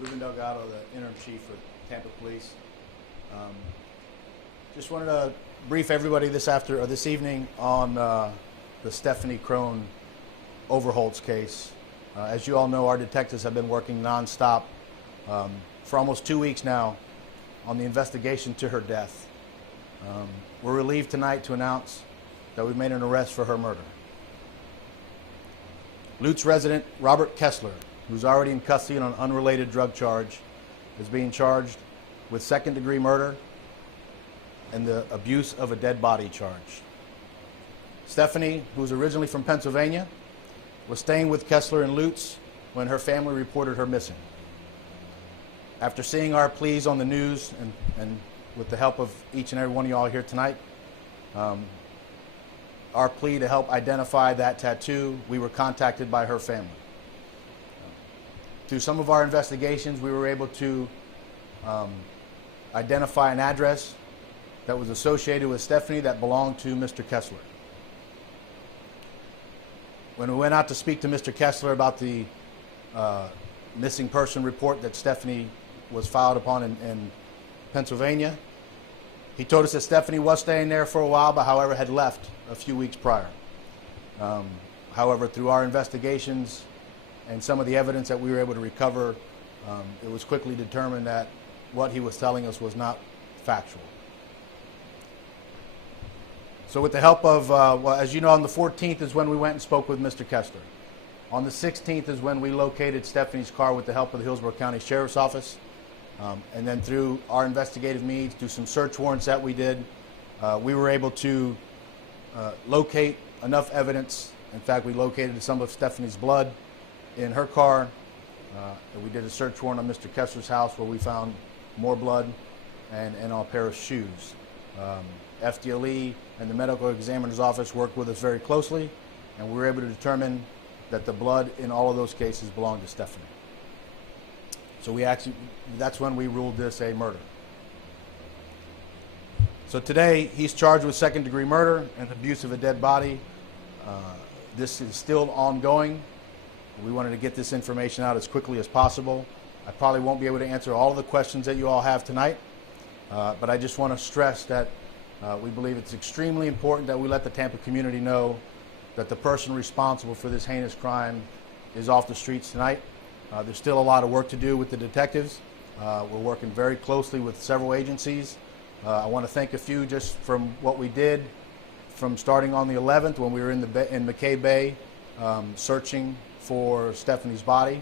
Ruben Delgado, the interim chief of Tampa Police. Just wanted to brief everybody this evening on the Stephanie Crone-Overholts case. As you all know, our detectives have been working nonstop for almost 2 weeks now on the investigation to her death. We're relieved tonight to announce that we've made an arrest for her murder. Lutz resident Robert Kessler, who's already in custody on an unrelated drug charge, is being charged with second-degree murder and the abuse of a dead body charge. Stephanie, who's originally from Pennsylvania, was staying with Kessler and Lutz when her family reported her missing. After seeing our pleas on the news and with the help of each and every one of y'all here tonight, our plea to help identify that tattoo, we were contacted by her family. Through some of our investigations, we were able to identify an address that was associated with Stephanie that belonged to Mr. Kessler. When we went out to speak to Mr. Kessler about the missing person report that Stephanie was filed upon in Pennsylvania, he told us that Stephanie was staying there for a while, but however had left a few weeks prior. However, through our investigations and some of the evidence that we were able to recover, it was quickly determined that what he was telling us was not factual. So with the help of, well, as you know, on the 14th is when we went and spoke with Mr. Kessler. On the 16th is when we located Stephanie's car with the help of the Hillsborough County Sheriff's Office. And then through our investigative means, through some search warrants that we did, we were able to locate enough evidence. In fact, we located some of Stephanie's blood in her car. We did a search warrant on Mr. Kessler's house where we found more blood and a pair of shoes. FDLE and the medical examiner's office worked with us very closely, and we were able to determine that the blood in all of those cases belonged to Stephanie. So that's when we ruled this a murder. So today, he's charged with second-degree murder and abuse of a dead body. This is still ongoing. We wanted to get this information out as quickly as possible. I probably won't be able to answer all of the questions that you all have tonight, but I just want to stress that we believe it's extremely important that we let the Tampa community know that the person responsible for this heinous crime is off the streets tonight. There's still a lot of work to do with the detectives. We're working very closely with several agencies. I want to thank a few just from what we did from starting on the 11th when we were in McKay Bay searching for Stephanie's body.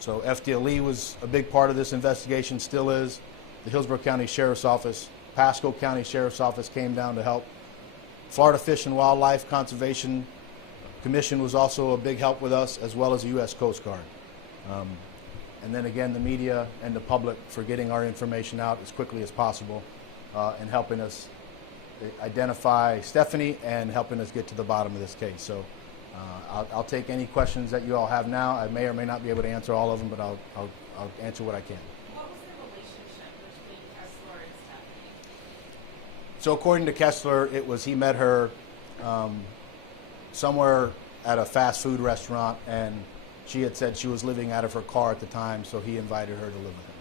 So FDLE was a big part of this investigation, still is. The Hillsborough County Sheriff's Office, Pasco County Sheriff's Office came down to help. Florida Fish and Wildlife Conservation Commission was also a big help with us, as well as the U.S. Coast Guard. And then again, the media and the public for getting our information out as quickly as possible and helping us identify Stephanie and helping us get to the bottom of this case. So I'll take any questions that you all have now. I may or may not be able to answer all of them, but I'll answer what I can. What was the relationship between Kessler and Stephanie? So according to Kessler, it was he met her somewhere at a fast food restaurant, and she had said she was living out of her car at the time, so he invited her to live with him.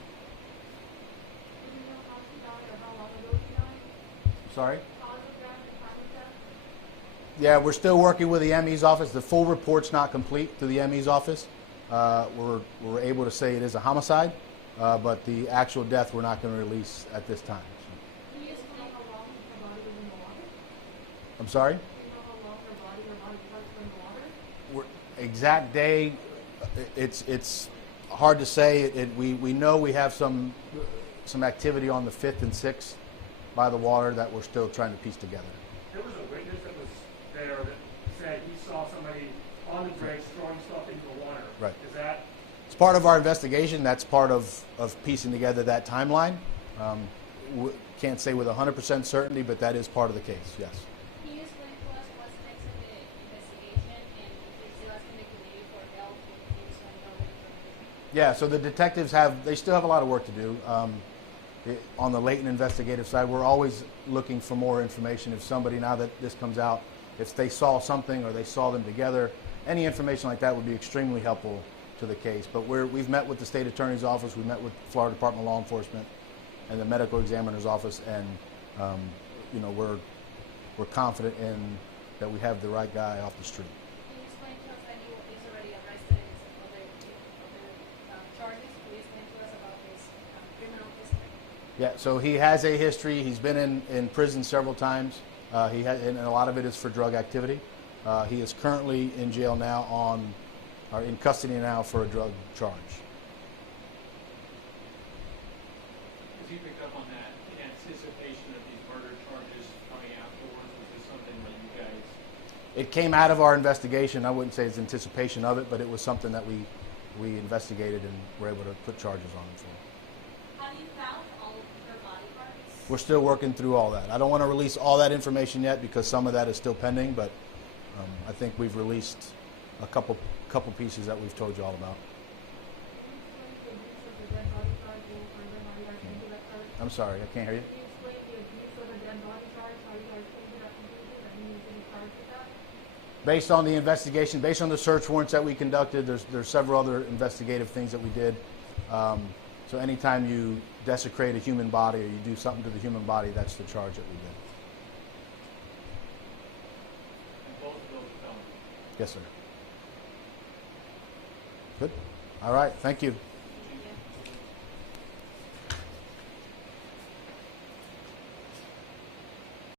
Do you know how she died or how long ago she died? Sorry? Cause of death and time of death? Yeah, we're still working with the ME's office. The full report's not complete through the ME's office. We're able to say it is a homicide, but the actual death we're not going to release at this time. Can you explain how long her body was in the water? I'm sorry? Do you know how long her body parts were in the water? Exact day, it's hard to say. We know we have some activity on the 5th and 6th by the water that we're still trying to piece together. There was a witness that was there that said he saw somebody on the bridge throwing stuff into the water. Right. Is that? It's part of our investigation. That's part of piecing together that timeline. Can't say with 100% certainty, but that is part of the case, yes. Can you explain to us what's next in the investigation and if you're still asking the community for help and if you just want to know what information? Yeah, so the detectives still have a lot of work to do. On the latent investigative side, we're always looking for more information. If somebody, now that this comes out, if they saw something or they saw them together, any information like that would be extremely helpful to the case. But we've met with the state attorney's office, we met with Florida Department of Law Enforcement and the medical examiner's office, and you know, we're confident in that we have the right guy off the street. Can you explain to us that he is already arrested and some other charges? Can you explain to us about his criminal history? Yeah, so he has a history. He's been in prison several times. And a lot of it is for drug activity. He is currently in jail now or in custody now for a drug charge. As you picked up on that, in anticipation of these murder charges coming afterwards, was this something that you guys... It came out of our investigation. I wouldn't say it's anticipation of it, but it was something that we investigated and were able to put charges on him for. Have you found all of her body parts? We're still working through all that. I don't want to release all that information yet because some of that is still pending, but I think we've released a couple pieces that we've told you all about. I'm sorry, I can't hear you. Can you explain the abuse of a dead body charge, how you guys came to that conclusion that he was being charged with that? Based on the investigation, based on the search warrants that we conducted, there's several other investigative things that we did. So anytime you desecrate a human body or you do something to the human body, that's the charge that we did. And both of those are felonies. Yes, sir. Good. All right. Thank you.